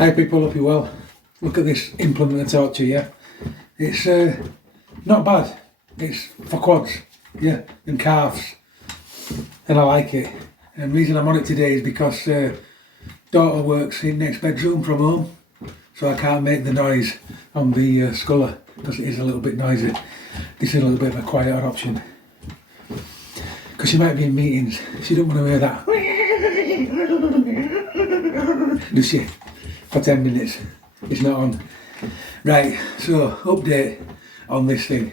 Hi people, hope you're well. Look at this implement I taught you, yeah? It's not bad. It's for quads, yeah, and calves. And I like it. And the reason I'm on it today is because daughter works in next bedroom from home, so I can't make the noise on the sculler because it is a little bit noisy. This is a little bit of a quieter option. Because she might be in meetings, she don't want to hear that. Does she? For 10 minutes. It's not on. Right, so update on this thing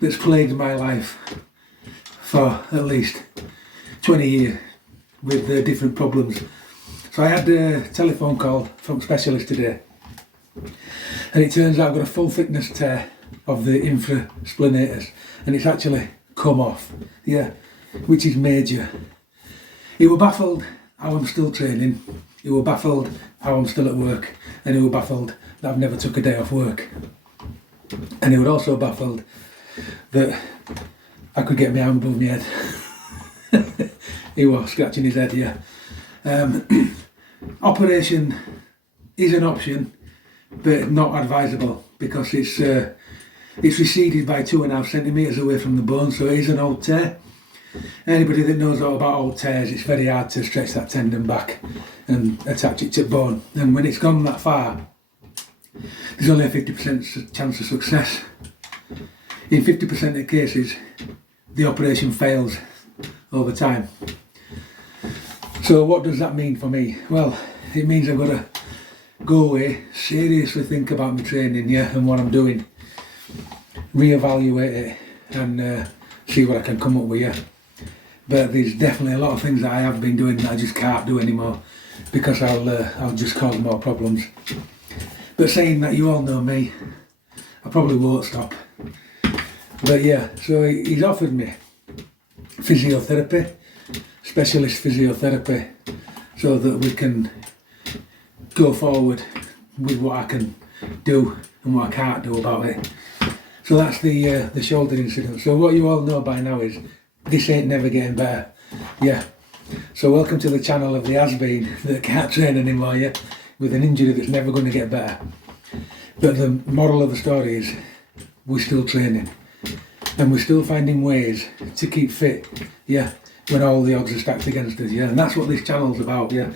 that's plagued my life for at least 20 years with different problems. So I had a telephone call from a specialist today, and it turns out I've got a full thickness tear of the infraspinatus, and it's actually come off, yeah, which is major. He were baffled how I'm still training, he were baffled how I'm still at work, and he were baffled that I've never took a day off work. And he were also baffled that I could get my arm above my head. He was scratching his head, yeah. Operation is an option, but not advisable because it's receded by 2.5 centimetres away from the bone, so it is an old tear. Anybody that knows all about old tears, it's very hard to stretch that tendon back and attach it to bone. And when it's gone that far, there's only a 50% chance of success. In 50% of the cases, the operation fails over time. So what does that mean for me? Well, it means I've got to go away, seriously think about my training, yeah, and what I'm doing, reevaluate it, and see what I can come up with, yeah. But there's definitely a lot of things that I have been doing that I just can't do anymore because I'll just cause more problems. But saying that, you all know me, I probably won't stop. But yeah, so he's offered me physiotherapy, specialist physiotherapy, so that we can go forward with what I can do and what I can't do about it. So that's the shoulder incident. So what you all know by now is this ain't never getting better, yeah. So welcome to the channel of the has-been that can't train anymore, yeah, with an injury that's never going to get better. But the moral of the story is we're still training and we're still finding ways to keep fit, yeah, when all the odds are stacked against us, yeah. And that's what this channel's about, yeah.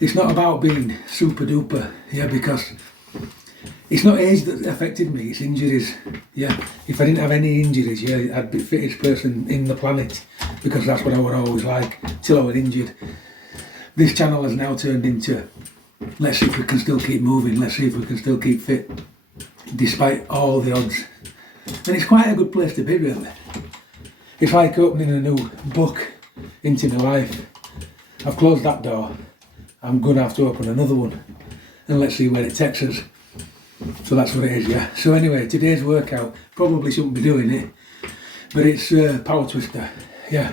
It's not about being super duper, yeah, because it's not age that affected me, it's injuries, yeah. If I didn't have any injuries, yeah, I'd be the fittest person in the planet because that's what I would always like, till I was injured. This channel has now turned into, let's see if we can still keep moving, let's see if we can still keep fit, despite all the odds. And it's quite a good place to be, really. It's like opening a new book into my life. I've closed that door, I'm going to have to open another one, and let's see where it takes us. So that's what it is, yeah. So anyway, today's workout, probably shouldn't be doing it, but it's power twister, yeah.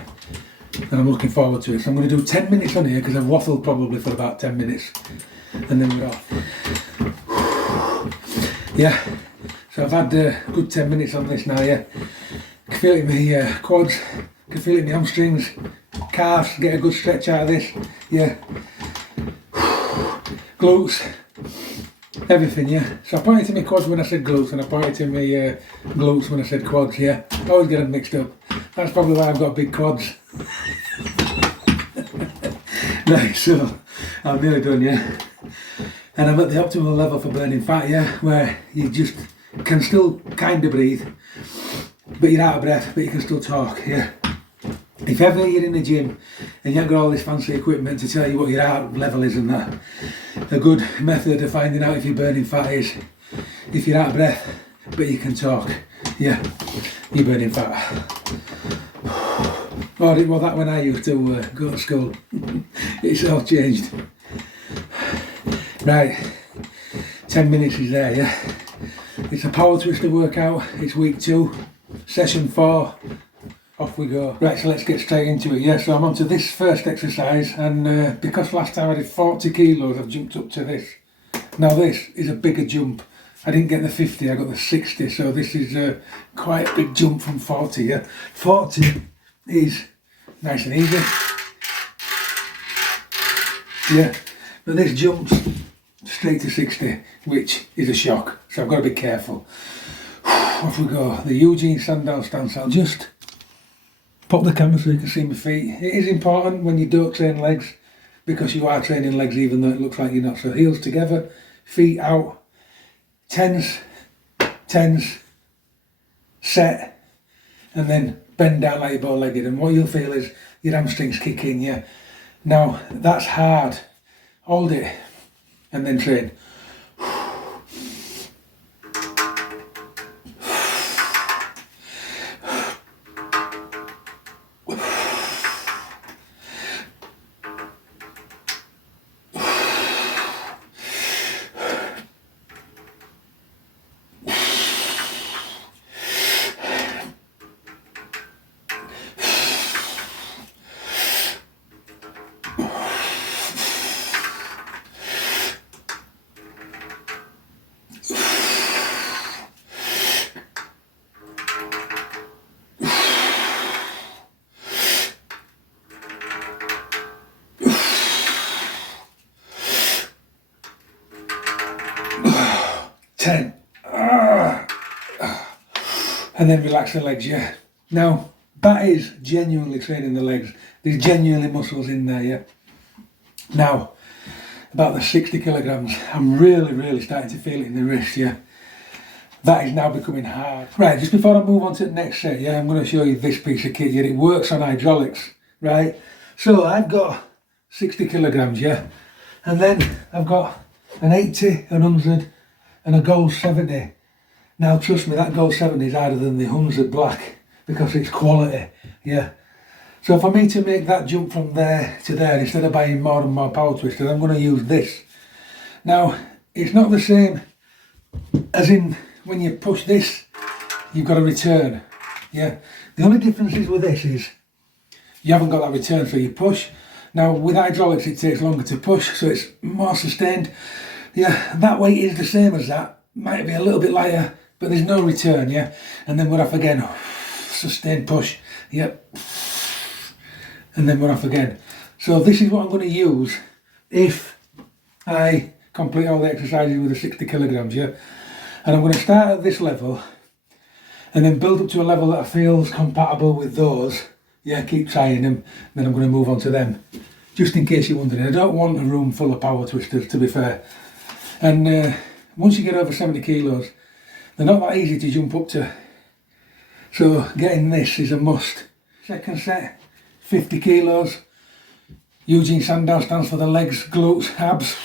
And I'm looking forward to it. So I'm going to do 10 minutes on here because I've waffled probably for about 10 minutes. And then we're off. Yeah, so I've had a good 10 minutes on this now, yeah. Can feel it in my quads, can feel it in my hamstrings, calves, get a good stretch out of this, yeah. Glutes. Everything, yeah. So I pointed to my quads when I said glutes, and I pointed to my glutes when I said quads, yeah. I always get them mixed up. That's probably why I've got big quads. Right, so I'm nearly done, yeah. And I'm at the optimal level for burning fat, yeah, where you just can still kind of breathe, but you're out of breath, but you can still talk, yeah. If ever you're in the gym and you haven't got all this fancy equipment to tell you what your heart level is and that, a good method of finding out if you're burning fat is if you're out of breath but you can talk, yeah, you're burning fat. Oh, it was that when I used to go to school. It's all changed. Right, 10 minutes is there, yeah. It's a power twister workout, it's week 2, session 4. Off we go. Right, so let's get straight into it. Yeah, so I'm on to this first exercise, and because last time I did 40 kilos, I've jumped up to this. Now this is a bigger jump. I didn't get the 50, I got the 60, so this is quite a big jump from 40, yeah. 40 is nice and easy. Yeah, but this jumps straight to 60, which is a shock. So I've got to be careful. Off we go. The Eugene Sandow stance. I'll just pop the camera so you can see my feet. It is important when you don't train legs, because you are training legs even though it looks like you're not. So heels together, feet out, tens, set, and then bend down like you're bow-legged. And what you'll feel is your hamstrings kick in, yeah. Now, that's hard. Hold it, and then train. 10. And then relax the legs, yeah. Now, that is genuinely training the legs. There's genuinely muscles in there, yeah. Now, about the 60 kilograms, I'm really starting to feel it in the wrist, yeah. That is now becoming hard. Right, just before I move on to the next set, yeah, I'm going to show you this piece of kit here. It works on hydraulics, right? So I've got 60 kilograms, yeah. And then I've got an 80, an 100, and a gold 70. Now, trust me, that gold 70 is harder than the 100 black because it's quality, yeah. So for me to make that jump from there to there, instead of buying more and more power twisters, I'm going to use this. Now, it's not the same as in when you push this, you've got a return, yeah. The only difference is with this is you haven't got that return, so you push. Now, with hydraulics, it takes longer to push, so it's more sustained. Yeah, that weight is the same as that. Might be a little bit lighter, but there's no return, yeah. And then we're off again. Sustained push, yep. And then we're off again. So this is what I'm going to use if I complete all the exercises with the 60 kilograms, yeah. And I'm going to start at this level and then build up to a level that feels compatible with those. Yeah, keep trying them, then I'm going to move on to them. Just in case you're wondering, I don't want a room full of power twisters, to be fair. And once you get over 70 kilos, they're not that easy to jump up to. So getting this is a must. Second set, 50 kilos. Eugene Sandow stands for the legs, glutes, abs.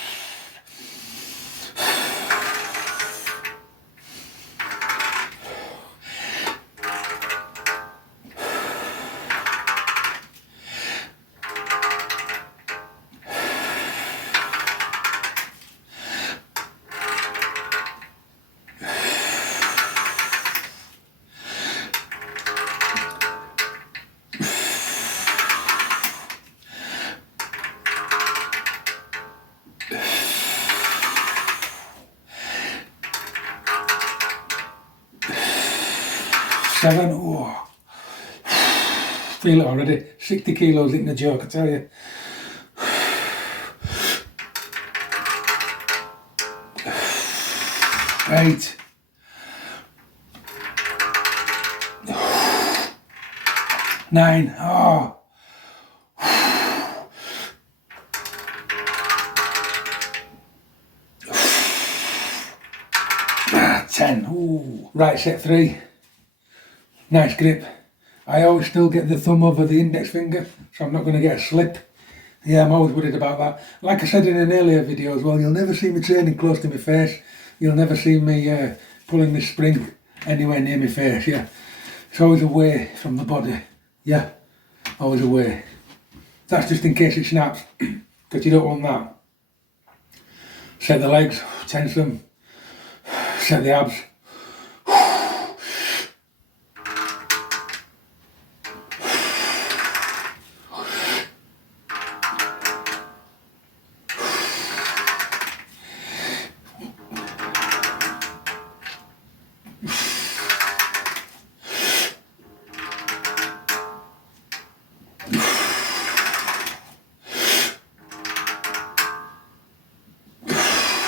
Seven, oh, feel it already. 60 kilos isn't a joke, I tell you. 8. 9, oh. 10, ooh. Right, set 3. Nice grip. I always still get the thumb over the index finger, so I'm not going to get a slip. Yeah, I'm always worried about that. Like I said in an earlier video as well, you'll never see me training close to my face. You'll never see me pulling this spring anywhere near my face, yeah. It's always away from the body, yeah. Always away. That's just in case it snaps, because you don't want that. Set the legs, tense them. Set the abs.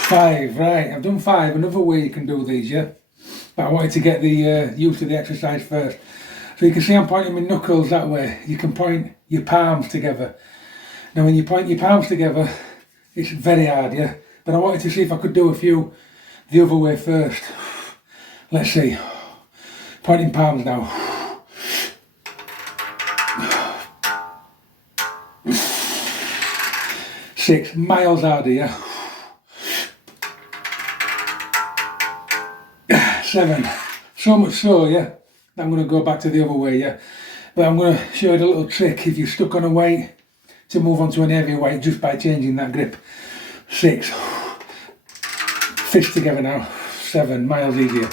5, right, I've done 5. Another way you can do these, yeah? But I wanted to get the use of the exercise first. So you can see I'm pointing my knuckles that way. You can point your palms together. Now when you point your palms together, it's very hard, yeah? But I wanted to see if I could do a few the other way first. Let's see. Pointing palms now. Six, miles harder, yeah? 7, so much so, yeah? I'm going to go back to the other way, yeah? But I'm going to show you a little trick if you're stuck on a weight to move on to an heavier weight just by changing that grip. 6, fists together now. 7, miles easier.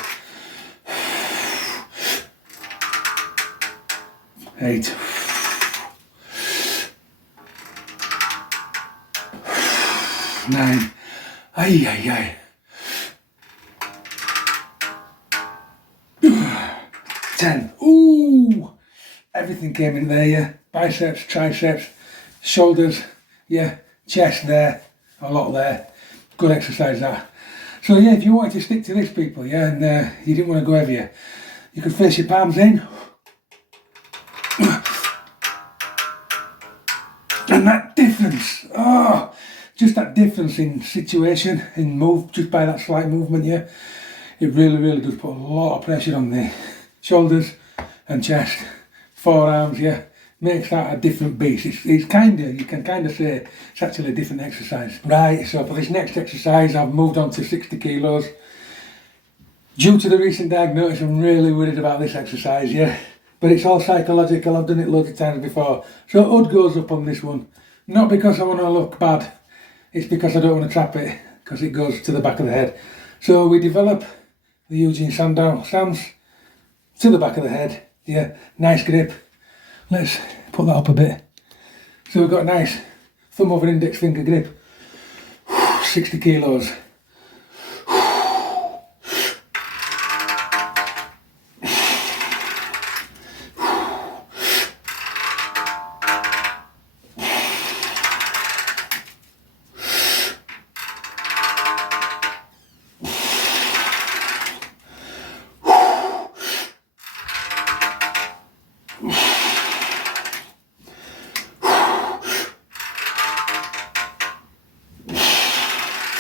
8, 9, ay, ay, ay. 10, ooh, everything came in there, yeah, biceps, triceps, shoulders, yeah, chest there, a lot there, good exercise that. So yeah, if you wanted to stick to this, people, yeah, and you didn't want to go heavier, you could face your palms in, and that difference, oh, just that difference in situation, in move, just by that slight movement, yeah, it really does put a lot of pressure on the shoulders and chest, forearms, yeah, makes that a different beast. It's kind of, you can kind of say it's actually a different exercise. Right, so for this next exercise I've moved on to 60 kilos. Due to the recent diagnosis, I'm really worried about this exercise, yeah, but it's all psychological. I've done it loads of times before. So UD goes up on this one, not because I want to look bad, it's because I don't want to trap it, because it goes to the back of the head. So we develop the Eugene Sandow stance to the back of the head, yeah, nice grip. Let's put that up a bit. So we've got a nice thumb over index finger grip. 60 kilos.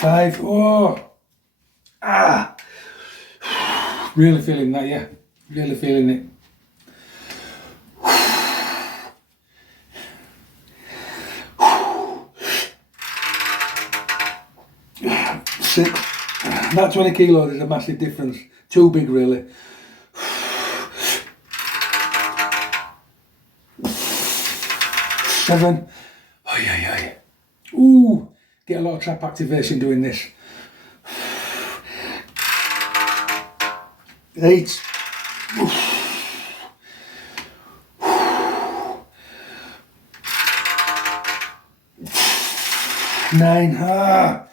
5, oh, ah, really feeling that, yeah, really feeling it. 6, that 20 kilos is a massive difference, too big really. 7, ay, ay, ay, ooh, get a lot of trap activation doing this. 8, 9, ah,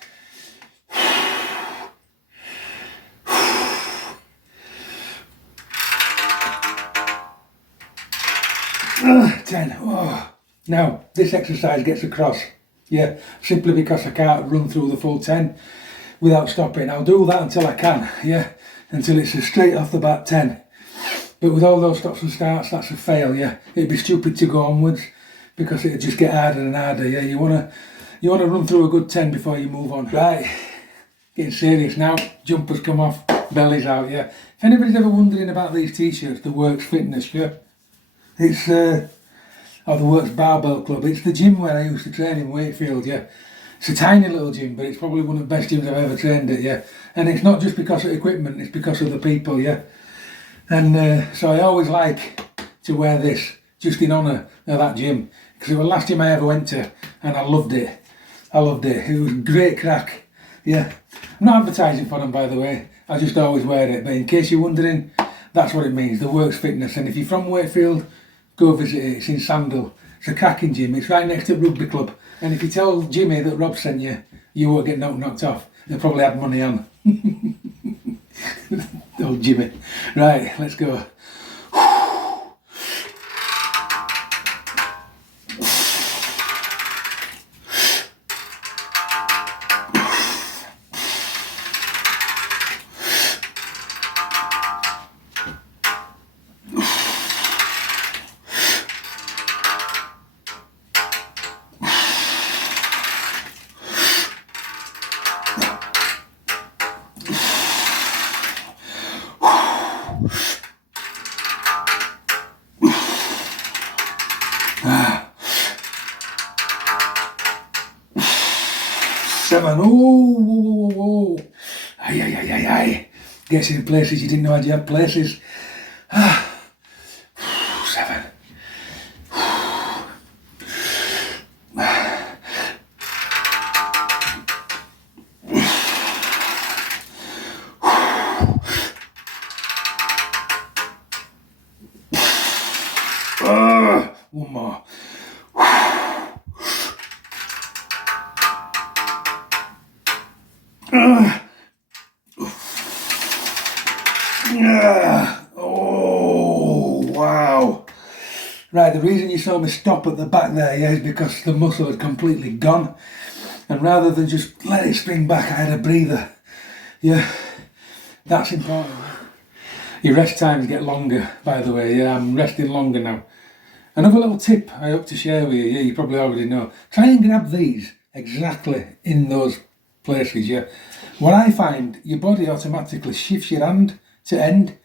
10, oh. Now this exercise gets across, yeah, simply because I can't run through the full 10 without stopping. I'll do that until I can, yeah, until it's a straight off the bat 10. But with all those stops and starts, that's a fail, yeah. It'd be stupid to go onwards because it'd just get harder and harder, yeah. You wanna run through a good 10 before you move on. Right, getting serious now. Jumpers come off, belly's out, yeah. If anybody's ever wondering about these t-shirts, the Works Fitness, yeah, it's or the Works Barbell Club. It's the gym where I used to train in Wakefield, yeah. It's a tiny little gym, but it's probably one of the best gyms I've ever trained at, yeah. And it's not just because of equipment, it's because of the people, yeah. And so I always like to wear this just in honour of that gym, because it was the last gym I ever went to, and I loved it. I loved it. It was great crack, yeah. I'm not advertising for them, by the way. I just always wear it, but in case you're wondering, that's what it means, the Works Fitness. And if you're from Wakefield, go visit it. It's in Sandal. It's a cracking gym. It's right next to the rugby club. And if you tell Jimmy that Rob sent you, you won't get knocked off. They'll probably have money on. Old Jimmy. Right, let's go. 7. Oh, whoa, whoa, whoa. Aye, aye, aye, aye, aye. Gets in places you didn't know you had places. 7. One more. Oh, wow. Right, the reason you saw me stop at the back there, yeah, is because the muscle had completely gone. And rather than just let it spring back, I had a breather. Yeah, that's important. Your rest times get longer, by the way. Yeah, I'm resting longer now. Another little tip I hope to share with you, yeah, you probably already know. Try and grab these exactly in those places, yeah. What I find, your body automatically shifts your hand to end,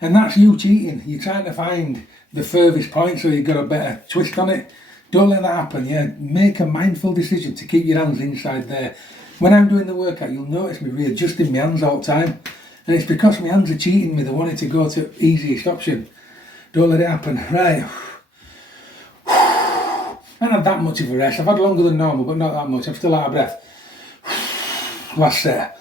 and that's you cheating. You're trying to find the furthest point so you've got a better twist on it. Don't let that happen, yeah. Make a mindful decision to keep your hands inside there. When I'm doing the workout, you'll notice me readjusting my hands all the time, and it's because my hands are cheating me. They want it to go to easiest option. Don't let it happen. Right. I haven't had that much of a rest. I've had longer than normal, but not that much. I'm still out of breath. Last set.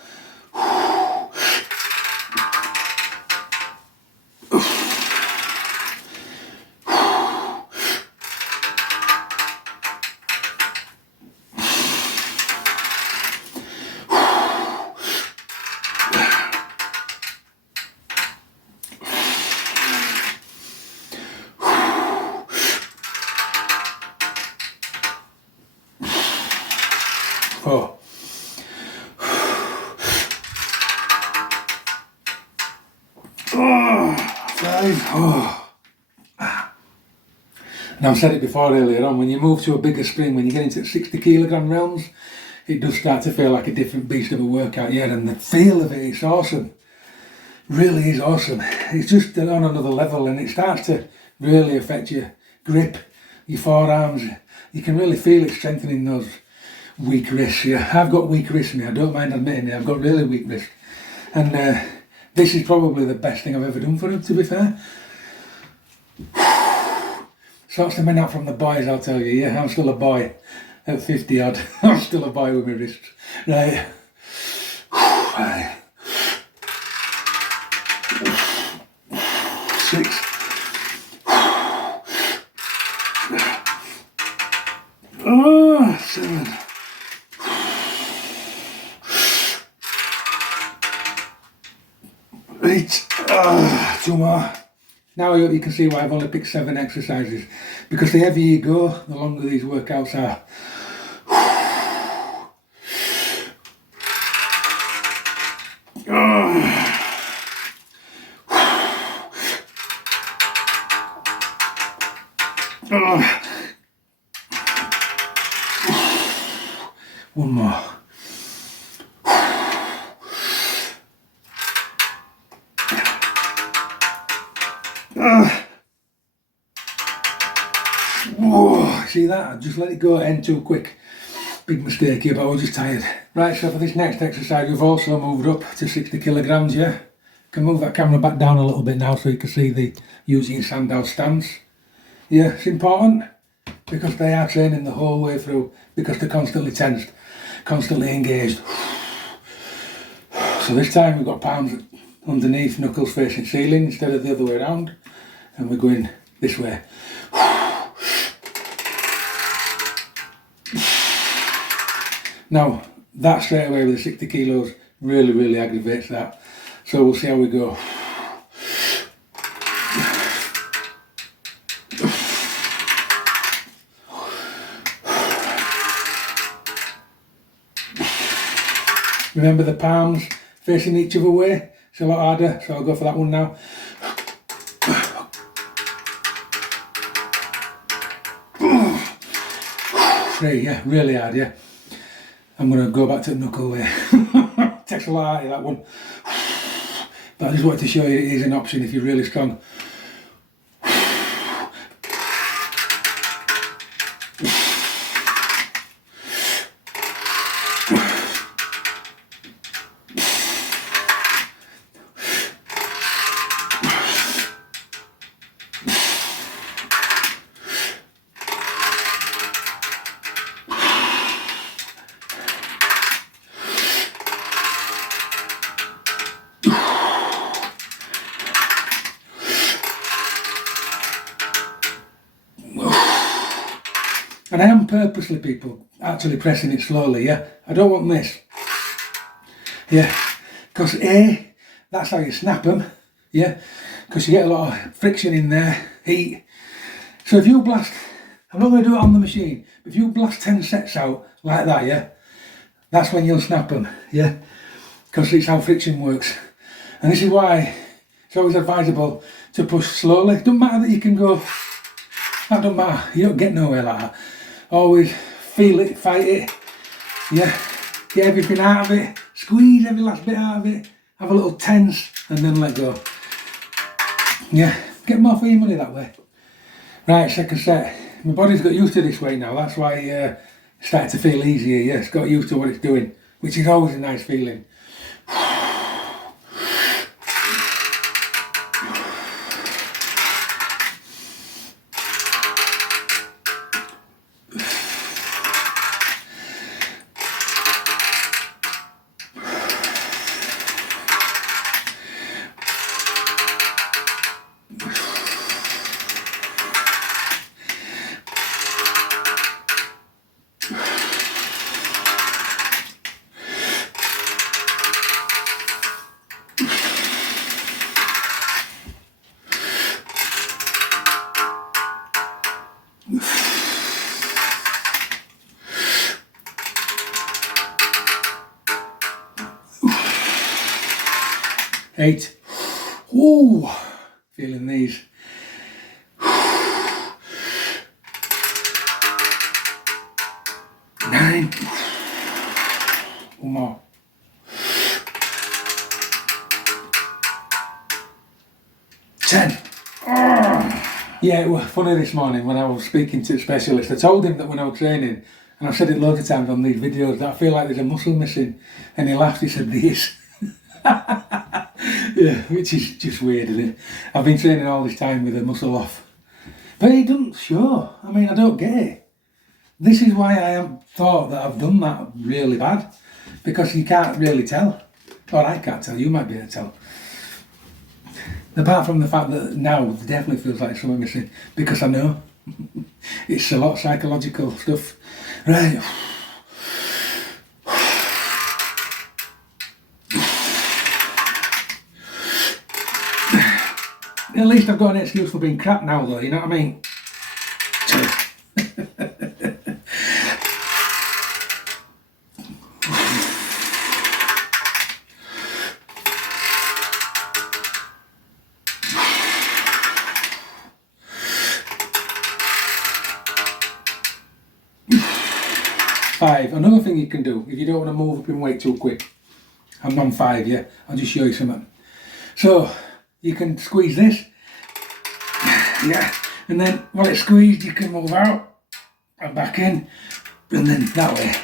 Oh. 5. Oh. Now I've said it before earlier on, when you move to a bigger spring, when you get into 60 kilogram realms, it does start to feel like a different beast of a workout, yeah, and the feel of it, it's awesome. Really is awesome. It's just on another level, and it starts to really affect your grip, your forearms. You can really feel it strengthening those weak wrists. Yeah, I've got weak wrists in me, I don't mind admitting it, I've got really weak wrists. And this is probably the best thing I've ever done for them, to be fair. Sorts the men out from the boys, I'll tell you, yeah, I'm still a boy at 50 odd. I'm still a boy with my wrists. Right. Right. 6. Oh, 7. 8. 2 more. Now I hope you can see why I've only picked 7 exercises, because the heavier you go, the longer these workouts are. One more. Whoa, see that? I just let it go end too quick. Big mistake here, but I was just tired. Right, so for this next exercise, we've also moved up to 60 kilograms, yeah? Can move that camera back down a little bit now so you can see the using Sandow stance. Yeah, it's important because they are training the whole way through, because they're constantly tensed, constantly engaged. So this time we've got palms underneath, knuckles facing ceiling instead of the other way around, and we're going this way. Now that straight away with the 60 kilos really aggravates that, so we'll see how we go. Remember the palms facing each other way, it's a lot harder, so I'll go for that one now. 3, yeah, really hard, yeah. I'm going to go back to the knuckle way. Takes a lot out of that one. But I just wanted to show you it is an option if you're really strong. And I am purposely, people, actually pressing it slowly, yeah? I don't want this. Yeah, because A, that's how you snap them, yeah? Because you get a lot of friction in there, heat. So if you blast, I'm not going to do it on the machine, but if you blast 10 sets out like that, yeah? That's when you'll snap them, yeah? Because it's how friction works. And this is why it's always advisable to push slowly. It doesn't matter that you can go, that doesn't matter, you don't get nowhere like that. Always feel it, fight it, yeah? Get everything out of it, squeeze every last bit out of it, have a little tense and then let go. Yeah, get more for your money that way. Right, second set. My body's got used to this weight now, that's why it's started to feel easier, yeah, it's got used to what it's doing, which is always a nice feeling. 8. Ooh, feeling these. 9. One more. 10. Yeah, it was funny this morning when I was speaking to the specialist. I told him that when I was training, and I've said it loads of times on these videos, that I feel like there's a muscle missing. And he laughed, he said, "This." Yeah, which is just weird, isn't it? I've been training all this time with a muscle off. But it doesn't show. I mean, I don't get it. This is why I have thought that I've done that really bad. Because you can't really tell. Or I can't tell, you might be able to tell. Apart from the fact that now it definitely feels like something missing. Because I know. It's a lot of psychological stuff. Right. At least I've got an excuse for being crap now though, you know what I mean? 5. Another thing you can do, if you don't want to move up in weight too quick. I'm on 5, yeah? I'll just show you something. So, you can squeeze this. Yeah. And then, while it's squeezed, you can move out and back in. And then that way.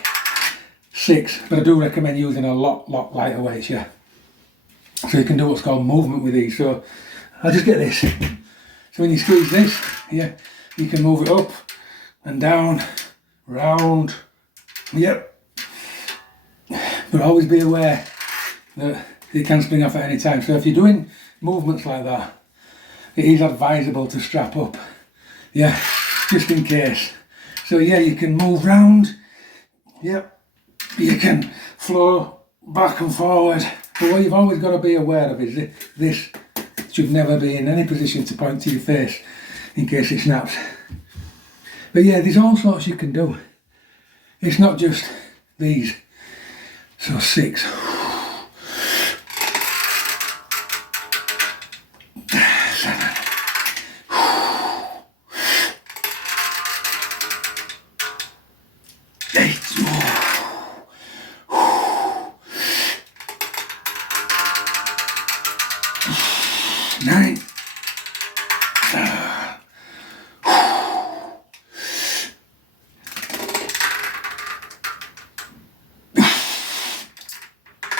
6. But I do recommend using a lot lighter weights, yeah? So you can do what's called movement with these. So, I'll just get this. So when you squeeze this, yeah, you can move it up and down, round. Yep. But always be aware that it can spring off at any time. So if you're doing movements like that, it is advisable to strap up. Yeah, just in case. So yeah, you can move round. Yep. You can flow back and forward. But what you've always got to be aware of is this should never be in any position to point to your face in case it snaps. But yeah, there's all sorts you can do. It's not just these. So 6. 7. 8. 9.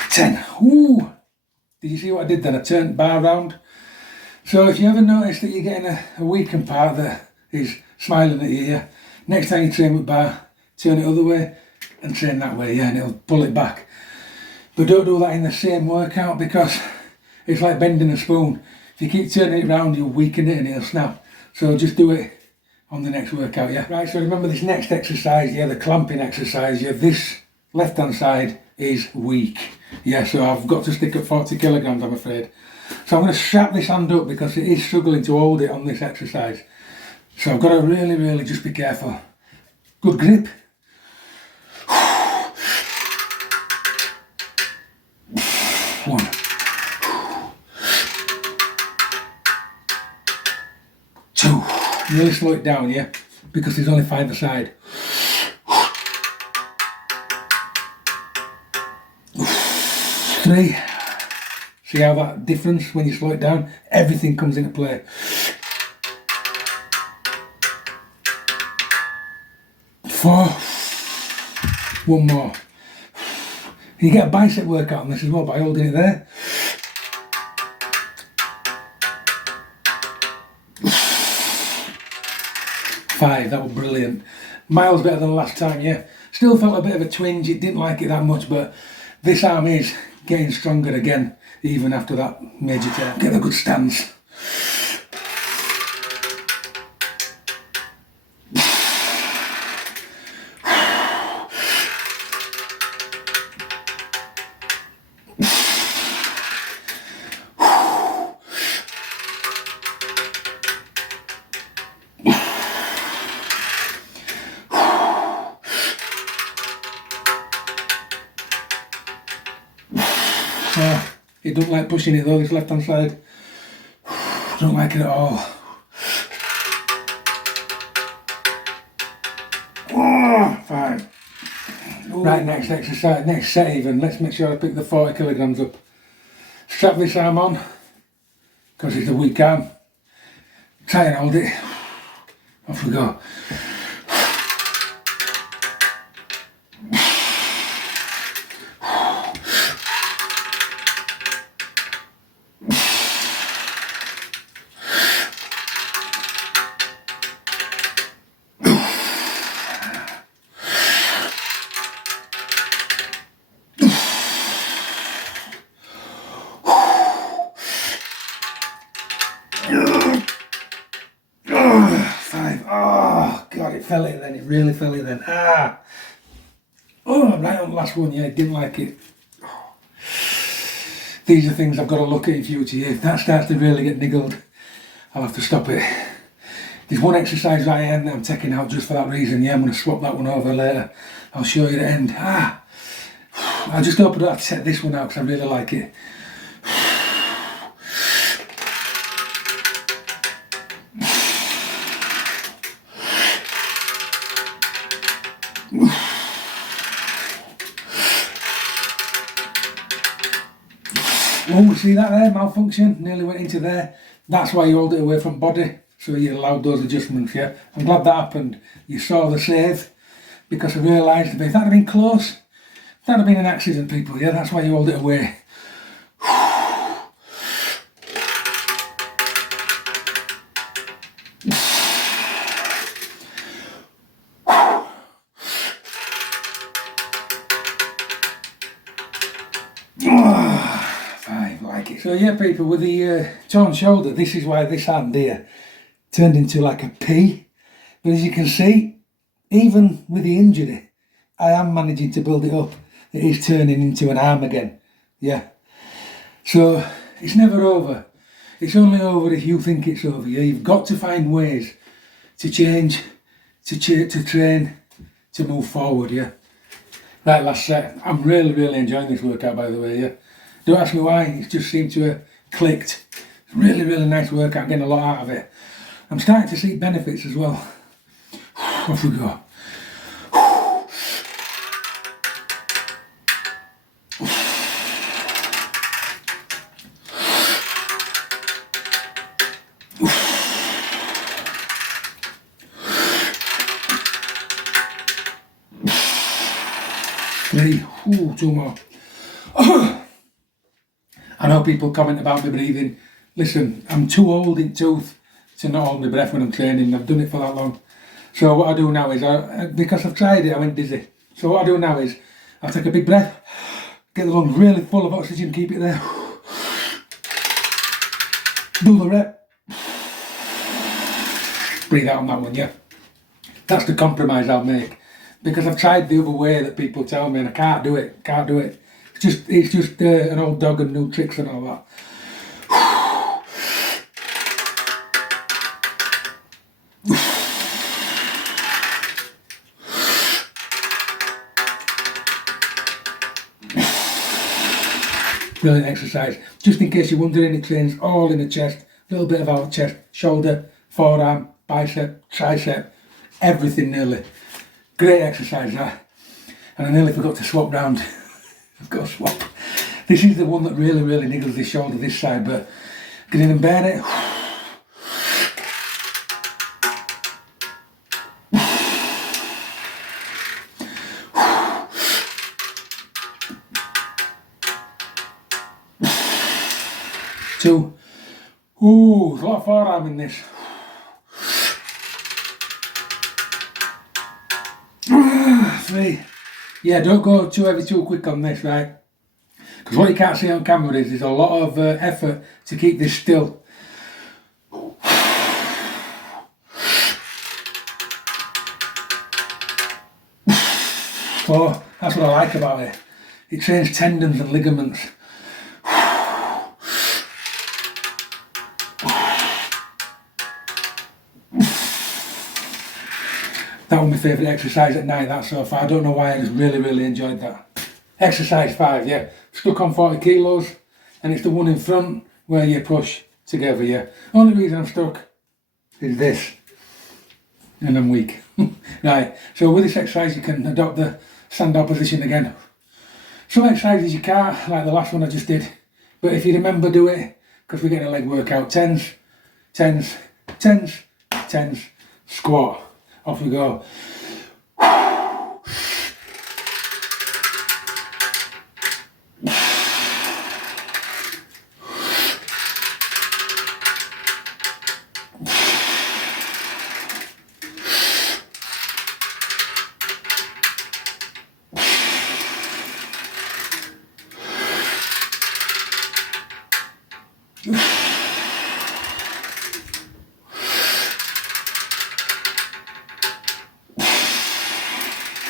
10. Ooh. Did you see what I did then? I turned the bar round. So if you ever notice that you're getting a weakened part that is smiling at you, yeah, next time you train with bar, turn it other way and train that way, yeah, and it'll pull it back. But don't do that in the same workout because it's like bending a spoon. If you keep turning it round, you'll weaken it and it'll snap. So just do it on the next workout, yeah? Right, so remember this next exercise, yeah, the clamping exercise, yeah, this left-hand side is weak. Yeah, so I've got to stick at 40 kilograms, I'm afraid. So I'm going to strap this hand up because it is struggling to hold it on this exercise. So I've got to really, really just be careful. Good grip. One. Two. Really slow it down, yeah? Because there's only 5 aside. 3. See how that difference when you slow it down? Everything comes into play. 4. One more. You get a bicep workout on this as well by holding it there. 5. That was brilliant. Miles better than last time, yeah. Still felt a bit of a twinge. It didn't like it that much, but this arm is getting stronger again, even after that major tear. Get a good stance. It don't like pushing it though, this left hand side. Don't like it at all. Oh, 5. Right, next exercise, next set even. Let's make sure I pick the 40 kilograms up. Strap this arm on, because it's a weak arm. Try and hold it. Off we go. Fell it then, it really fell it then. Oh, right on the last one, yeah, didn't like it. These are things I've got to look at in future. If that starts to really get niggled, I'll have to stop it. There's one exercise right at the end that I'm taking out just for that reason. Yeah, I'm going to swap that one over later. I'll show you the end. I just hope I don't have to set this one out because I really like it. Oh, see that there, malfunction, nearly went into there. That's why you hold it away from body, so you allowed those adjustments, yeah. I'm glad that happened. You saw the save, because I realised if that had been close, that would have been an accident, people, yeah, that's why you hold it away. So yeah, people, with the torn shoulder, this is why this hand here turned into like a P. But as you can see, even with the injury, I am managing to build it up. It is turning into an arm again. Yeah. So it's never over. It's only over if you think it's over. Yeah, you've got to find ways to change, to train, to move forward. Yeah. Right, last set. I'm really enjoying this workout, by the way. Yeah. Don't ask me why, it just seemed to have clicked. Really nice workout, getting a lot out of it. I'm starting to see benefits as well. Off we go. 3. Ooh, 2 more. I know people comment about my breathing. Listen, I'm too old in tooth to not hold my breath when I'm training. I've done it for that long. So what I do now is, because I've tried it, I went dizzy. So what I do now is, I'll take a big breath, get the lungs really full of oxygen, keep it there. Do the rep. Breathe out on that one, yeah. That's the compromise I'll make, because I've tried the other way that people tell me and I can't do it. It's just an old dog and new tricks and all that. Brilliant exercise. Just in case you're wondering, it trains all in the chest, a little bit of out chest, shoulder, forearm, bicep, tricep, everything nearly. Great exercise that. And I nearly forgot to swap round. I've got to swap. This is the one that really niggles the shoulder this side, but get in and burn it. Two. Ooh, there's a lot of forearm in this. Three. Yeah, don't go too heavy too quick on this, right? Because what you can't see on camera is there's a lot of effort to keep this still. So that's what I like about it. It trains tendons and ligaments. That was my favourite exercise at night, that so far. I don't know why, I just really enjoyed that. Exercise 5, yeah. Stuck on 40 kilos, and it's the one in front where you push together, yeah. Only reason I'm stuck is this, and I'm weak. Right, so with this exercise you can adopt the stand-up position again. Some exercises you can't, like the last one I just did, but if you remember, do it, because we're getting a leg workout. Tens, squat. Off we go.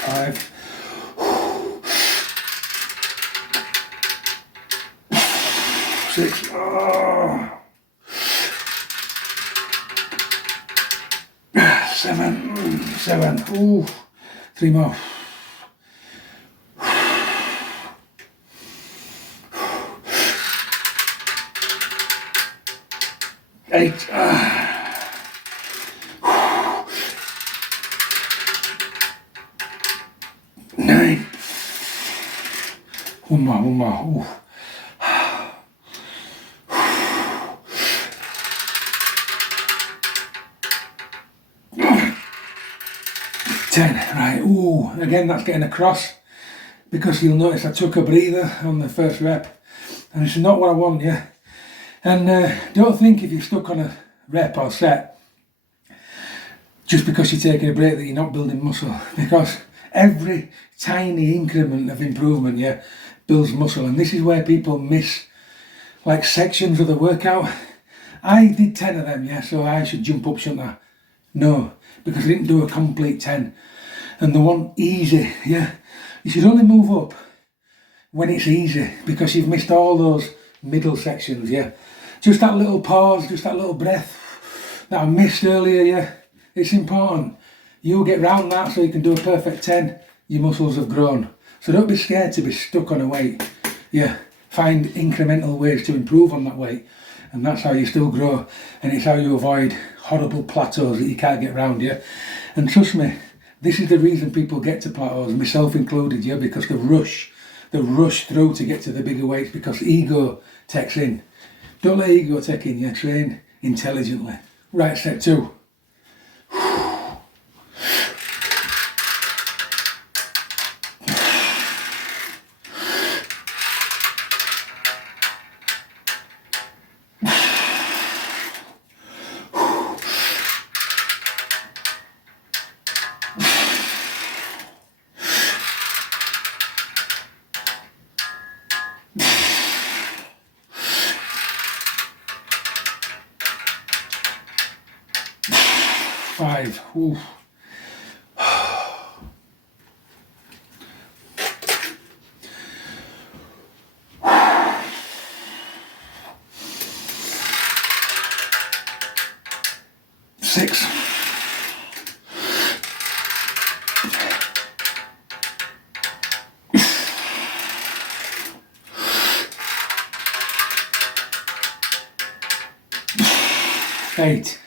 5. 6. Oh. 7. Ooh. 3 more. 8. 9. One more. Ooh. 10. Right. Ooh. Again, that's getting across, because you'll notice I took a breather on the first rep, and it's not what I want, yeah. And don't think if you're stuck on a rep or set, just because you're taking a break, that you're not building muscle, because every tiny increment of improvement, yeah, builds muscle. And this is where people miss like sections of the workout. I did 10 of them, yeah, so I should jump up, shouldn't I? No, because I didn't do a complete 10. And the one easy, yeah, you should only move up when it's easy, because you've missed all those middle sections, yeah. Just that little pause, just that little breath that I missed earlier, yeah. It's important. You'll get round that so you can do a perfect 10. Your muscles have grown. So don't be scared to be stuck on a weight. Yeah, find incremental ways to improve on that weight. And that's how you still grow. And it's how you avoid horrible plateaus that you can't get round, yeah. And trust me, this is the reason people get to plateaus, myself included, yeah, because the rush through to get to the bigger weights, because ego takes in. Don't let ego take in, yeah, train intelligently. Right, set 2. 5. Ooh. 6. Eight.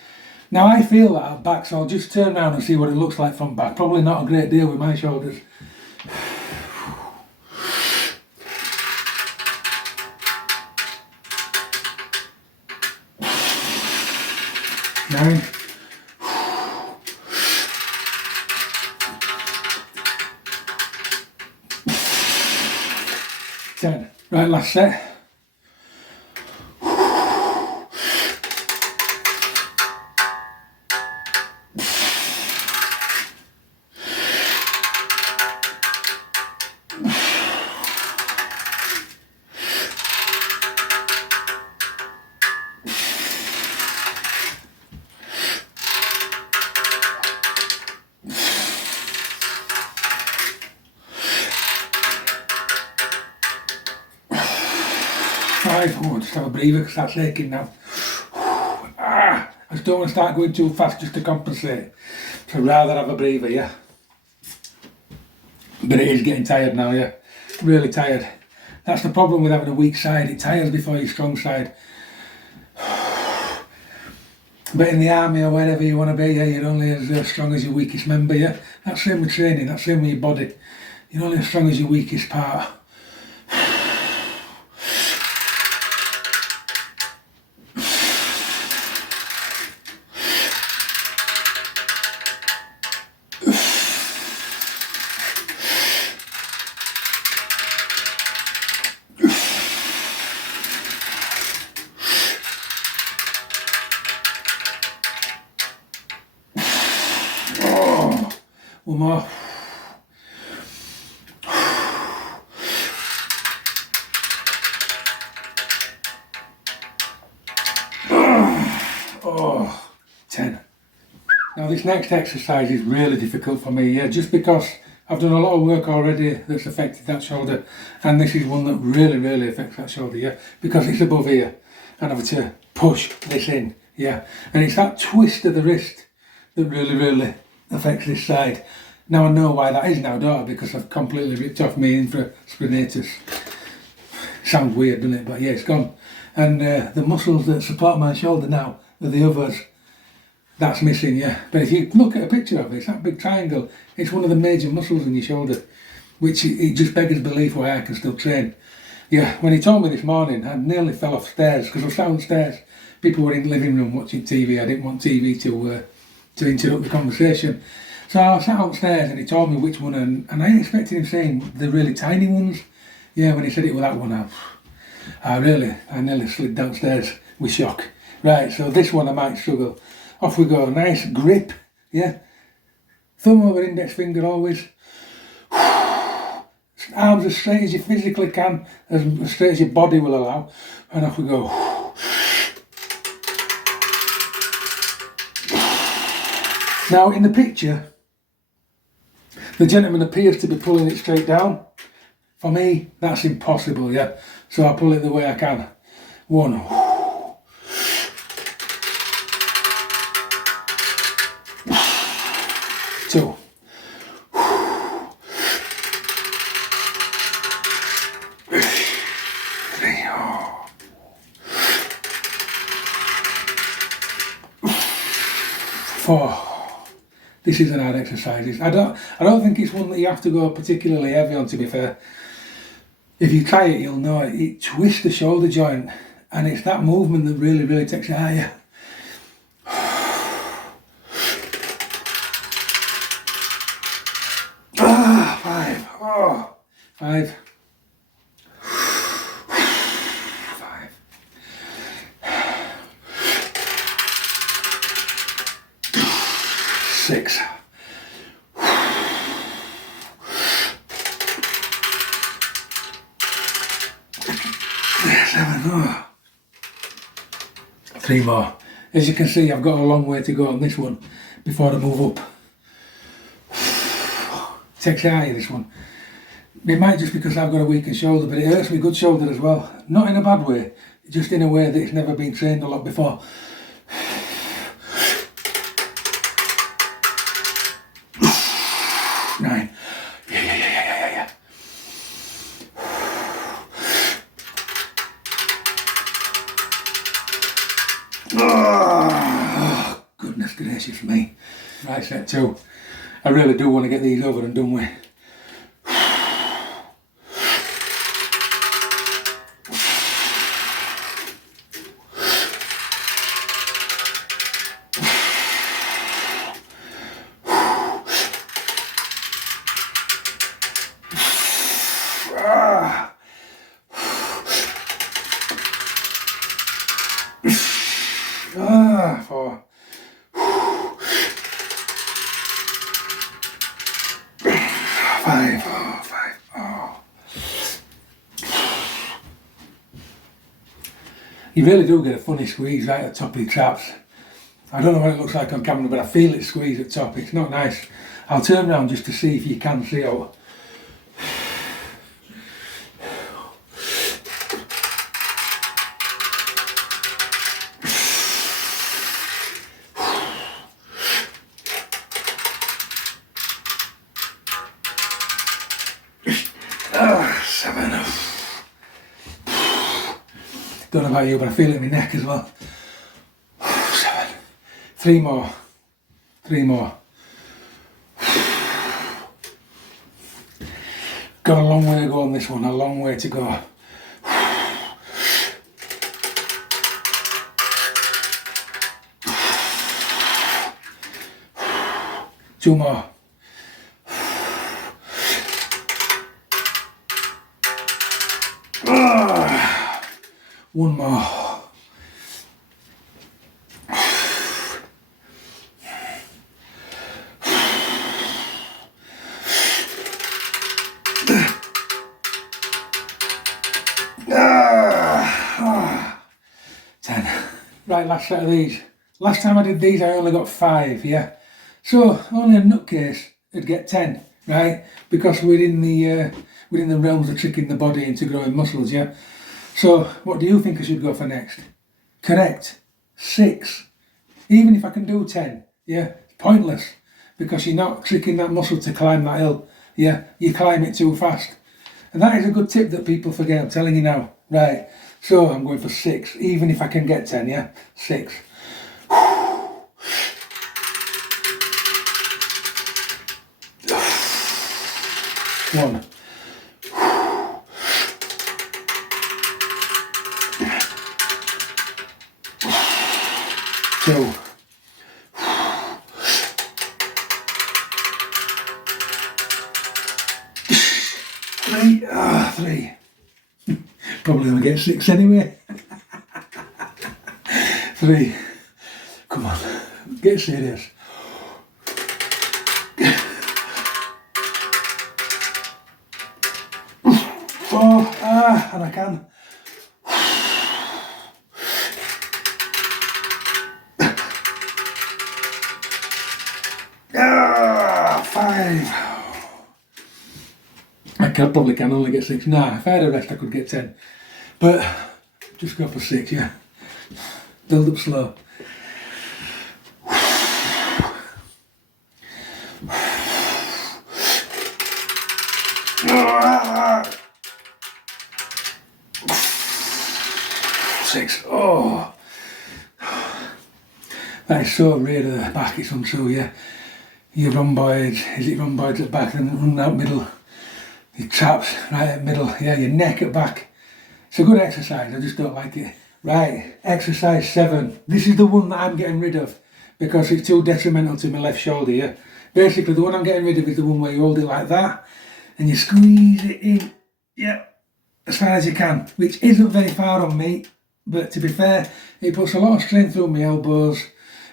Now I feel that at back, so I'll just turn around and see what it looks like from back. Probably not a great deal with my shoulders. 9. 10. Right, last set. Oh, just have a breather because that's aching now. I just don't want to start going too fast just to compensate. So I'd rather have a breather, yeah. But it is getting tired now, yeah. Really tired. That's the problem with having a weak side. It tires before your strong side. But in the army or wherever you want to be, yeah, you're only as strong as your weakest member, yeah. That's the same with training, that's the same with your body. You're only as strong as your weakest part. One more. Oh, 10. Now this next exercise is really difficult for me, yeah, just because I've done a lot of work already that's affected that shoulder, and this is one that really affects that shoulder, yeah, because it's above here, and I've to push this in, yeah, and it's that twist of the wrist that really affects this side. Now I know why that is now, don't I? Because I've completely ripped off my infraspinatus. Sounds weird, doesn't it? But yeah, it's gone. And the muscles that support my shoulder now are the others. That's missing, yeah. But if you look at a picture of it, it's that big triangle. It's one of the major muscles in your shoulder, which it just beggars belief why I can still train. Yeah, when he told me this morning, I nearly fell off stairs because I was downstairs. People were in the living room watching TV. I didn't want TV to interrupt the conversation. So I sat upstairs and he told me which one, and I ain't expecting him saying the really tiny ones. Yeah, when he said it was that one, I nearly slid downstairs with shock. Right, so this one I might struggle. Off we go, nice grip, yeah. Thumb over index finger always. Arms as straight as you physically can, as straight as your body will allow, and off we go. Now in the picture, the gentleman appears to be pulling it straight down. For me, that's impossible, yeah. So I pull it the way I can. 1. 2. 3. 4. This is an hard exercise. I don't think it's one that you have to go particularly heavy on, to be fair. If you try it, you'll know it. It twists the shoulder joint, and it's that movement that really takes it out of you. 5. Oh, 5. 5. 6. 7. Oh. 3 more. As you can see, I've got a long way to go on this one before I move up. Takes you out of you, this one. It might just because I've got a weaker shoulder, but it hurts my good shoulder as well. Not in a bad way, just in a way that it's never been trained a lot before. Right, set 2. I really do want to get these over and done with. For 5. Oh, 5. Oh. You really do get a funny squeeze right at the top of your traps. I don't know what it looks like on camera, but I feel it squeeze at the top. It's not nice. I'll turn around just to see if you can see it. Oh, 7. Don't know about you, but I feel it in my neck as well. 7. 3 more. 3 more. Got a long way to go on this one, a long way to go. 2 more. 1 more. Ah, 10. Right, last set of these. Last time I did these, I only got 5, yeah. So only a nutcase would get 10, right? Because we're in the realms of tricking the body into growing muscles, yeah. So what do you think I should go for next? Correct. 6. Even if I can do 10, yeah, it's pointless because you're not tricking that muscle to climb that hill. Yeah, you climb it too fast. And that is a good tip that people forget, I'm telling you now. Right, so I'm going for 6, even if I can get 10, yeah? 6. 1. 2. 3. 3. Probably gonna get 6 anyway. 3. Come on, get serious. 4. And I can. 5. I probably can only get 6. Nah, if I had a rest I could get 10. But just go for 6, yeah. Build up slow. 6. Oh, that is so rear to the back, it's untrue, yeah. Your rhomboids, is it rhomboids at back and run out middle? Your traps right at middle, yeah, your neck at back. It's a good exercise, I just don't like it. Right, exercise 7. This is the one that I'm getting rid of because it's too detrimental to my left shoulder, yeah. Basically, the one I'm getting rid of is the one where you hold it like that and you squeeze it in, yeah, as far as you can, which isn't very far on me, but to be fair, it puts a lot of strain through my elbows,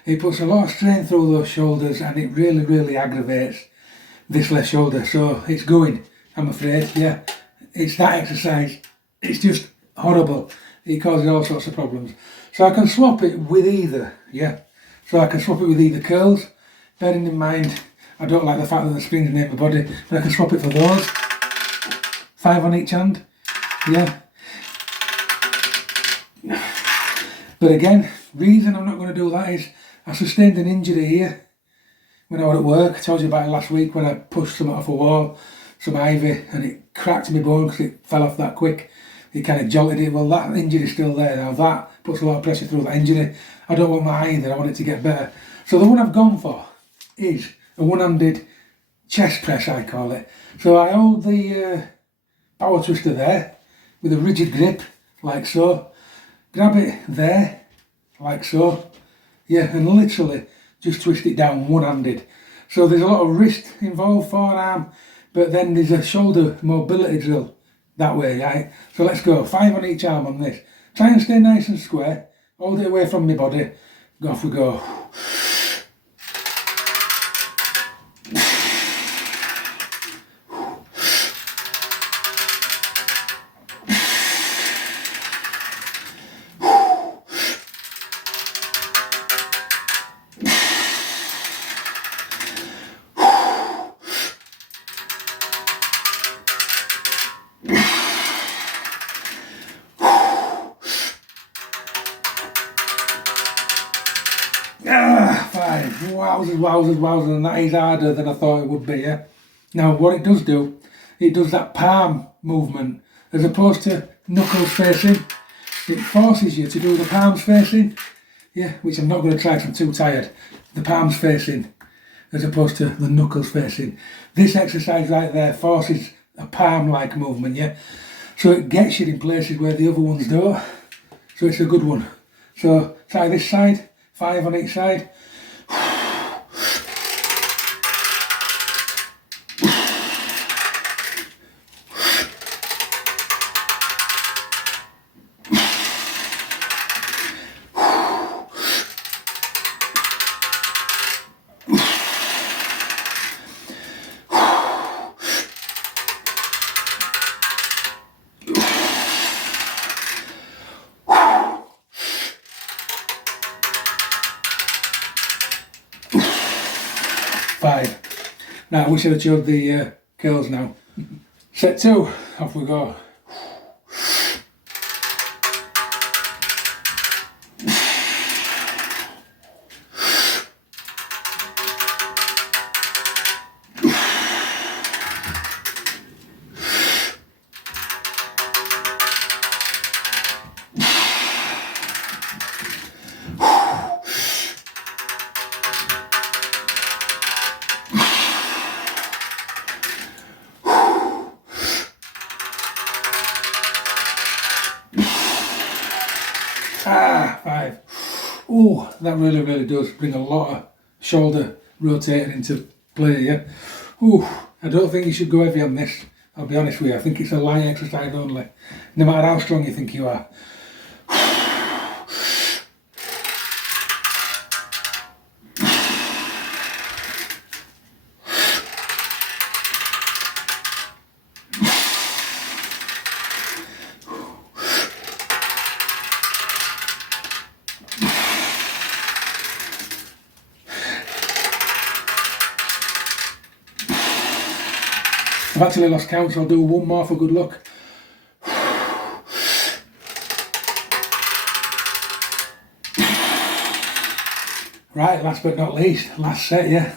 it puts a lot of strain through those shoulders, and it really, really aggravates this left shoulder. So it's going, I'm afraid, yeah. It's that exercise, it's just horrible. It causes all sorts of problems. So I can swap it with either, yeah. So I can swap it with either curls, bearing in mind, I don't like the fact that the spring's near my body, but I can swap it for those. 5 on each hand, yeah. But again, reason I'm not going to do that is I sustained an injury here when I was at work. I told you about it last week when I pushed something off a wall, some ivy, and it cracked my bone because it fell off that quick. It kind of jolted it. Well, that injury's still there. Now that puts a lot of pressure through that injury. I don't want that either. I want it to get better. So the one I've gone for is a one-handed chest press, I call it. So I hold the power twister there with a rigid grip, like so. Grab it there, like so. Yeah, and literally just twist it down one-handed. So there's a lot of wrist involved, forearm, but then there's a shoulder mobility drill that way, right? So let's go, 5 on each arm on this. Try and stay nice and square, hold it away from my body. Off we go. Ah, 5. Wowzers, wowzers, wowzers, and that is harder than I thought it would be, yeah? Now, what it does that palm movement, as opposed to knuckles facing. It forces you to do the palms facing, yeah, which I'm not going to try because I'm too tired. The palms facing, as opposed to the knuckles facing. This exercise right there forces a palm-like movement, yeah? So it gets you in places where the other ones don't. So it's a good one. So try this side. 5 on each side. Five. Now, we should have showed the curls now. Set 2, off we go. Ah, 5. Oh, that really does bring a lot of shoulder rotating into play, yeah. Oh, I don't think you should go heavy on this, I'll be honest with you. I think it's a light exercise only, no matter how strong you think you are. I've actually lost count, so I'll do one more for good luck. Right, last but not least, last set, yeah.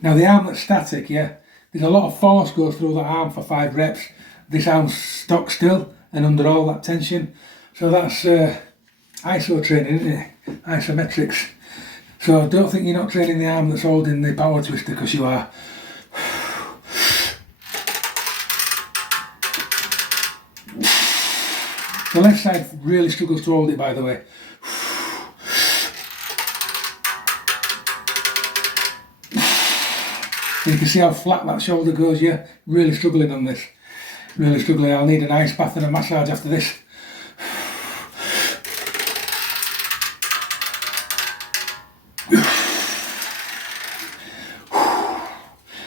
Now the arm that's static, yeah, there's a lot of force goes through that arm for 5 reps. This arm's stuck still and under all that tension. So that's ISO training, isn't it? Isometrics. So don't think you're not training the arm that's holding the power twister, because you are. The left side really struggles to hold it, by the way. You can see how flat that shoulder goes, yeah? Really struggling on this. Really struggling. I'll need an ice bath and a massage after this.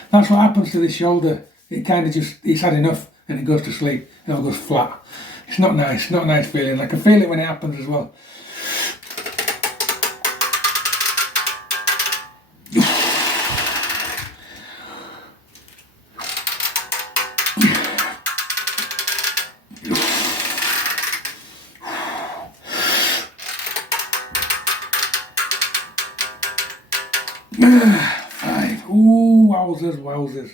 That's what happens to this shoulder. It kind of just, it's had enough and it goes to sleep. It all goes flat. It's not nice, not a nice feeling. I can feel it when it happens as well. 5. Ooh, wowzers, wowzers.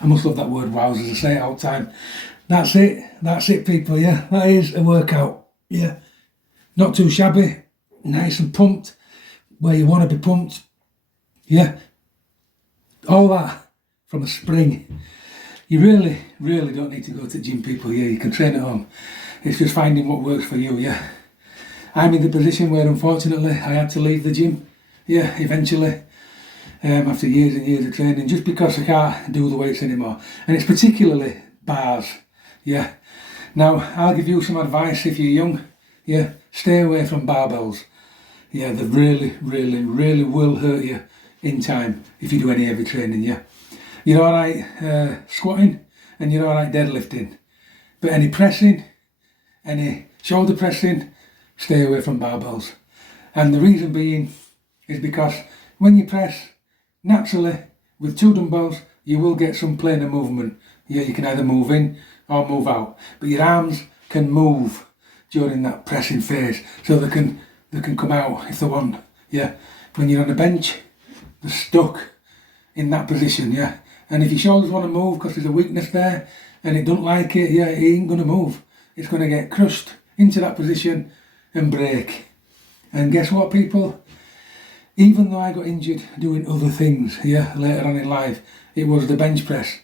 I must love that word wowzers, I say it all the time. That's it people, yeah. That is a workout, yeah. Not too shabby, nice and pumped, where you want to be pumped, yeah. All that from a spring. You really don't need to go to the gym, people, yeah. You can train at home. It's just finding what works for you, yeah. I'm in the position where unfortunately I had to leave the gym, yeah, eventually. After years and years of training, just because I can't do the weights anymore. And it's particularly bars, yeah. Now, I'll give you some advice if you're young, yeah. Stay away from barbells. Yeah, they really will hurt you in time if you do any heavy training, yeah. You're alright squatting and you're alright deadlifting. But any pressing, any shoulder pressing, stay away from barbells. And the reason being is because when you press, naturally, with 2 dumbbells, you will get some planar movement. Yeah, you can either move in or move out. But your arms can move during that pressing phase. So they can come out if they want. Yeah. When you're on a bench, they're stuck in that position, yeah. And if your shoulders want to move because there's a weakness there and it don't like it, yeah, it ain't going to move. It's going to get crushed into that position and break. And guess what, people? Even though I got injured doing other things, yeah, later on in life, it was the bench press,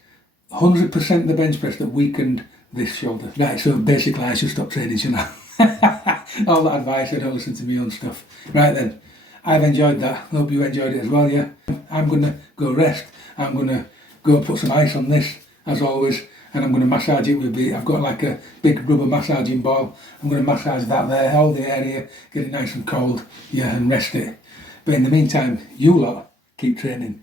100% the bench press that weakened this shoulder. Right, so basically I should stop training, shouldn't I? All that advice, I don't listen to my own stuff. Right then, I've enjoyed that. Hope you enjoyed it as well, yeah? I'm going to go rest. I'm going to go put some ice on this, as always, and I'm going to massage it with I've got like a big rubber massaging ball. I'm going to massage that there, hold the area, get it nice and cold, yeah, and rest it. But in the meantime, you lot keep training.